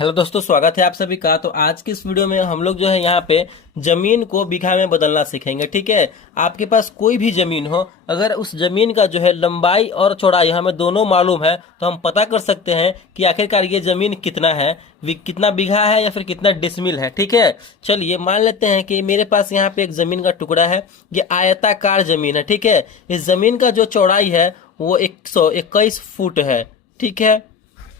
Hello दोस्तों, स्वागत है आप सभी का। तो आज की इस वीडियो में हम लोग जो है यहाँ पे जमीन को बीघा में बदलना सीखेंगे। ठीक है, आपके पास कोई भी जमीन हो, अगर उस जमीन का जो है लंबाई और चौड़ाई हमें दोनों मालूम है तो हम पता कर सकते हैं कि आखिरकार ये जमीन कितना है, कितना बीघा है या फिर कितना डिसमिल है। ठीक है, चलिए मान लेते हैं कि मेरे पास यहाँ पे एक जमीन का टुकड़ा है। ये आयताकार जमीन है। ठीक है, इस जमीन का जो चौड़ाई है वो 121 फुट है। ठीक है,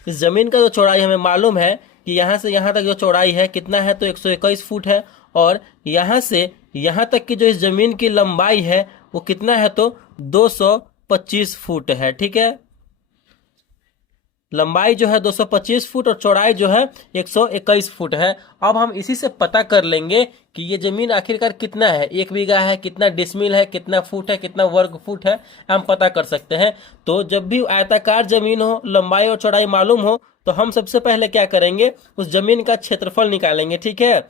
इस जमीन का जो चौड़ाई हमें मालूम है कि यहाँ से यहाँ तक जो चौड़ाई है कितना है, तो 121 फुट है। और यहाँ से यहाँ तक की जो इस जमीन की लंबाई है वो कितना है, तो 225 फुट है। ठीक है, लंबाई जो है 225 फुट और चौड़ाई जो है 121 फुट है। अब हम इसी से पता कर लेंगे कि ये जमीन आखिरकार कितना है, 1 बीघा है, कितना डिसमिल है, कितना फुट है, कितना वर्ग फुट है, हम पता कर सकते हैं। तो जब भी आयताकार जमीन हो, लंबाई और चौड़ाई मालूम हो, तो हम सबसे पहले क्या करेंगे, उस जमीन का क्षेत्रफल निकालेंगे। ठीक है,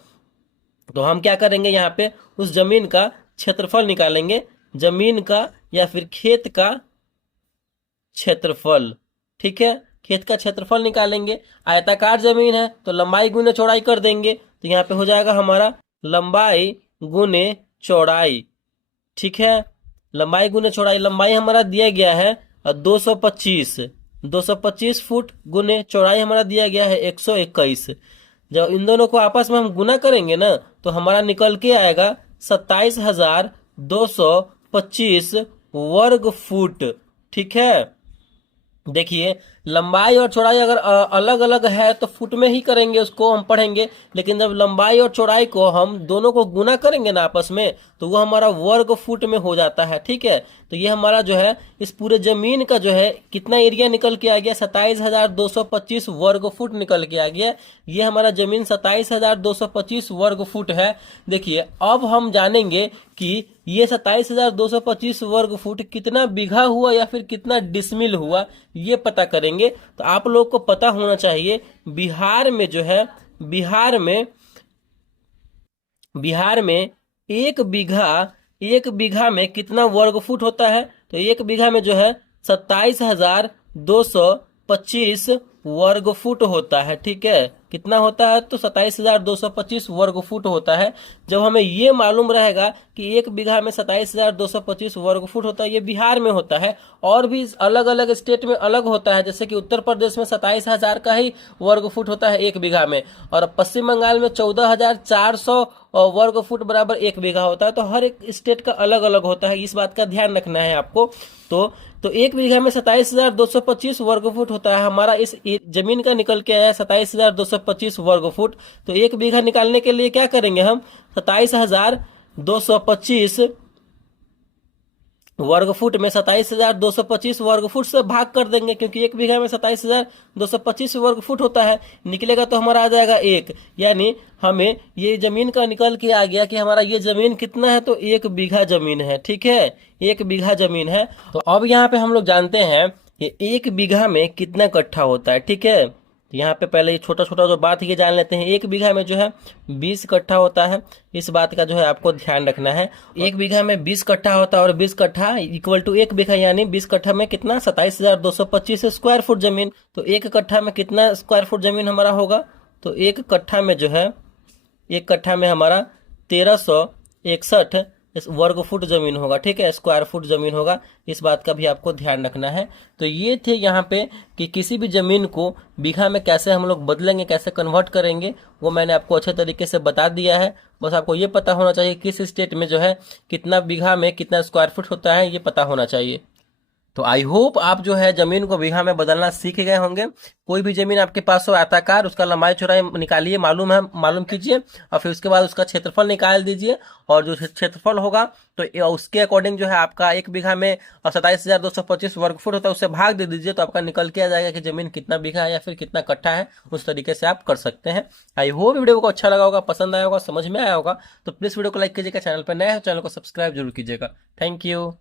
तो हम क्या करेंगे, यहाँ पे उस जमीन का क्षेत्रफल निकालेंगे। जमीन का या फिर खेत का क्षेत्रफल। ठीक है, खेत का क्षेत्रफल निकालेंगे। आयताकार जमीन है तो लंबाई गुने चौड़ाई कर देंगे, तो यहाँ पे हो जाएगा हमारा लंबाई गुने चौड़ाई। ठीक है, लंबाई गुने चौड़ाई, लंबाई हमारा दिया गया है 225, 225 फुट गुने चौड़ाई हमारा दिया गया है 121। जब इन दोनों को आपस में हम गुना करेंगे ना, तो हमारा निकल के आएगा 27,225 वर्ग फुट। ठीक है, देखिए लंबाई और चौड़ाई अगर अलग अलग है तो फुट में ही करेंगे, उसको हम पढ़ेंगे। लेकिन जब लंबाई और चौड़ाई को हम दोनों को गुना करेंगे ना आपस में, तो वो हमारा वर्ग फुट में हो जाता है। ठीक है, तो ये हमारा जो है इस पूरे जमीन का जो है कितना एरिया निकल के आ गया, 27,225 वर्ग फुट निकल के आ गया। ये हमारा जमीन 27,225 वर्ग फुट है। देखिए अब हम जानेंगे कि ये 27,225 वर्ग फुट कितना बीघा हुआ या फिर कितना डिसमिल हुआ, ये पता करेंगे। तो आप लोग को पता होना चाहिए बिहार में जो है, बिहार में एक बीघा में कितना वर्ग फुट होता है, तो एक बीघा में जो है 27,225 वर्ग फुट होता है। ठीक है, कितना होता है, तो 27,225 वर्ग फुट होता है। जब हमें ये मालूम रहेगा कि एक बीघा में 27,225 वर्ग फुट होता है, ये बिहार में होता है। और भी अलग अलग स्टेट में अलग होता है, जैसे कि उत्तर प्रदेश में 27,000 का ही वर्ग फुट होता है एक बीघा में, और पश्चिम बंगाल में 14,400 वर्ग फुट बराबर एक बीघा होता है। तो हर एक स्टेट का अलग अलग होता है, इस बात का ध्यान रखना है आपको। तो एक बीघा में 27,225 वर्ग फुट होता है हमारा। इस जमीन का निकल के आया 27,225 वर्ग फुट। तो एक बीघा निकालने के लिए क्या करेंगे हम, 27,225 वर्ग फुट में 27,225 वर्ग फुट से भाग कर देंगे, क्योंकि एक बीघा में 27,225 वर्ग फुट होता है। निकलेगा तो हमारा आ जाएगा एक, यानी हमें ये जमीन का निकल के आ गया कि हमारा ये जमीन कितना है, तो 1 बीघा जमीन है। ठीक है, 1 बीघा जमीन है। तो अब यहाँ पे हम लोग जानते हैं ये 1 बीघा में कितना कट्ठा होता है। ठीक है, तो यहाँ पे पहले ये छोटा छोटा जो बात ये जान लेते हैं। 1 बीघा में जो है 20 कट्ठा होता है, इस बात का जो है आपको ध्यान रखना है। 1 बीघा में 20 कट्ठा होता है, और 20 कट्ठा इक्वल टू 1 बीघा, यानी 20 कट्ठा में कितना, 27,225 स्क्वायर फुट जमीन। तो 1 कट्ठा में कितना स्क्वायर फुट जमीन हमारा होगा, तो 1 कट्ठा में जो है, 1 कट्ठा में हमारा 1361 वर्ग फुट जमीन होगा। ठीक है, स्क्वायर फुट जमीन होगा, इस बात का भी आपको ध्यान रखना है। तो ये थे यहाँ पे कि किसी भी जमीन को बीघा में कैसे हम लोग बदलेंगे, कैसे कन्वर्ट करेंगे, वो मैंने आपको अच्छे तरीके से बता दिया है। बस आपको ये पता होना चाहिए किस स्टेट में जो है कितना बीघा में कितना स्क्वायर फुट होता है, ये पता होना चाहिए। तो आई होप आप जो है जमीन को बीघा में बदलना सीख गए होंगे। कोई भी जमीन आपके पास हो आयताकार, उसका लंबाई चौड़ाई निकालिए, मालूम है मालूम कीजिए, और फिर उसके बाद उसका क्षेत्रफल निकाल दीजिए। और जो क्षेत्रफल होगा तो उसके अकॉर्डिंग जो है आपका 1 बीघा में 27,225 वर्ग फुट होता है, उससे भाग दे दीजिए, तो आपका निकल के आ जाएगा कि जमीन कितना बीघा है या फिर कितना कट्ठा है। उस तरीके से आप कर सकते हैं। आई होप वीडियो को अच्छा लगा होगा, पसंद आया होगा, समझ में आया होगा। तो प्लीज वीडियो को लाइक कीजिएगा, चैनल पर नया है चैनल को सब्सक्राइब जरूर कीजिएगा। Thank you.